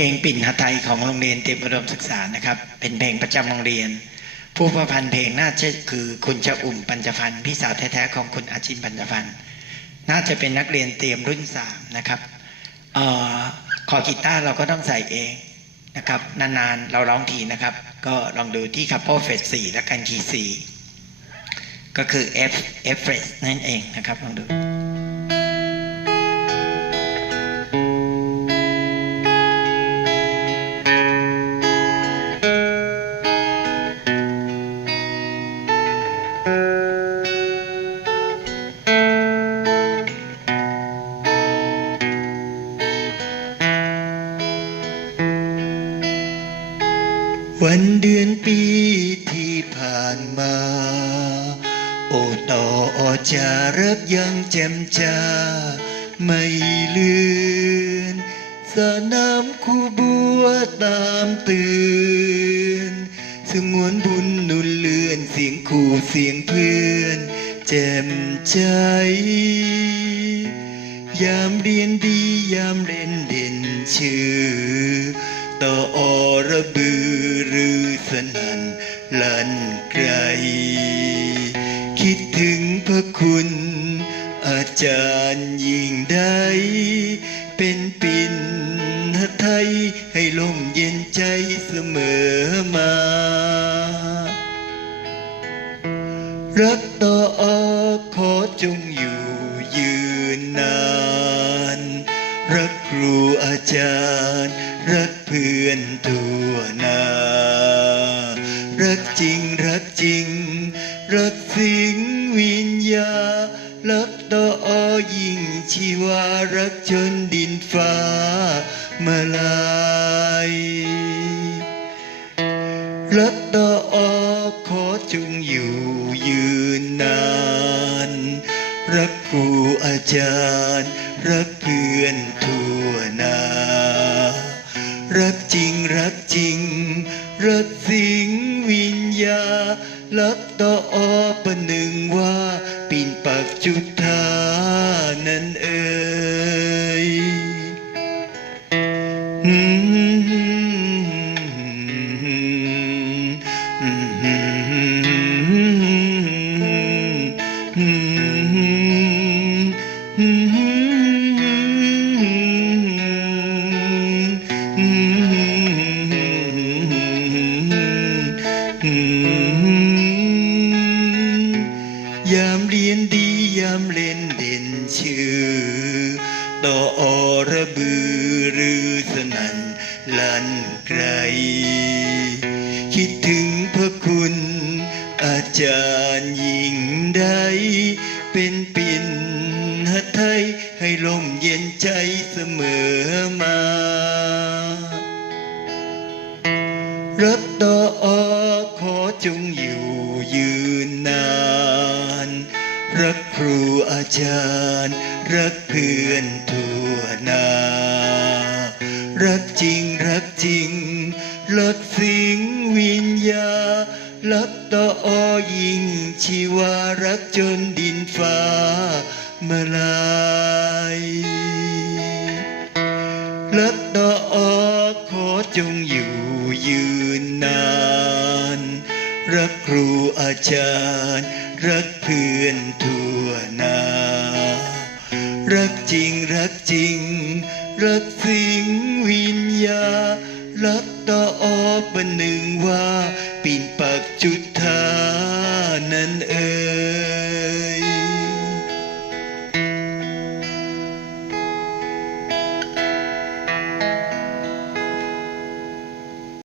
เพลงปิ่นหไทยของโรงเรียนเตรียมอุดมศึกษานะครับ เป็นเพลงประจำโรงเรียน ผู้ประพันธ์เพลงน่าจะคือคุณชะอุ่มปัญจพันธ์พี่สาวแท้ๆของคุณอาชินปัญจพันธ์น่าจะเป็นนักเรียนเตรียมรุ่นสามนะครับออขอกีตาร์เราก็ต้องใส่เองนะครับนานๆเราร้องทีนะครับ ก็ลองดูที่คัพโปเฟสสี่และกันคีสี่ก็คือ F F f r e s นั่นเองนะครับลองดู วันเดือนปีที่ผ่านมา โอต่ออจารักยังแจ่มจ้าไม่เลือนสนามคู่บัวตามตือนสงวนบุญนุนเลือนเสียงคู่เสียงเพื่อนแจ่มใจยามเรียนดียามเล่นเด่นชื่อต่ออระบือ สนันลันไกล คิดถึงพระคุณ อาจารย์ยิ่งได้ เป็นปินหไทยให้ลมเย็นใจเสมอมา รักต่ออขอจงอยู่ยืนนานรักครูอาจารย์ รักเพื่อนทั่วหนา ญารักต่ออยิ่งชีวารักจนดินฟ้ามาลายรักต่ออขอจงอยู่ยืนนาน รักครูอาจารย์ รักเพื่อนทั่วนา รักจริงรักจริง รักสิงวิญญารักต่ออประหนึ่ง นปากจุ ต่ออระบือรือสนันลันไกล คิดถึงพระคุณ อาจารย์ยิ่งได้เป็นปิ่นหไทย ให้ลมเย็นใจเสมอมา รักต่ออขอจงอยู่ยืนนาน รักครู จารย์ รักเพื่อนทั่วนา รักจริงรักจริงรักสิงวิญญารักต่ออยิงชีวารักจนดินฟ้ามาลายรักต่ออขอจงอยู่ยืนนาน รักครูอาจารย์ รักเพื่อนทั่วนา รักจริงรักจริง รักสิงวิญญา รักต่ออปนหนึ่งว่า ปีนปากจุดธานั่นเออ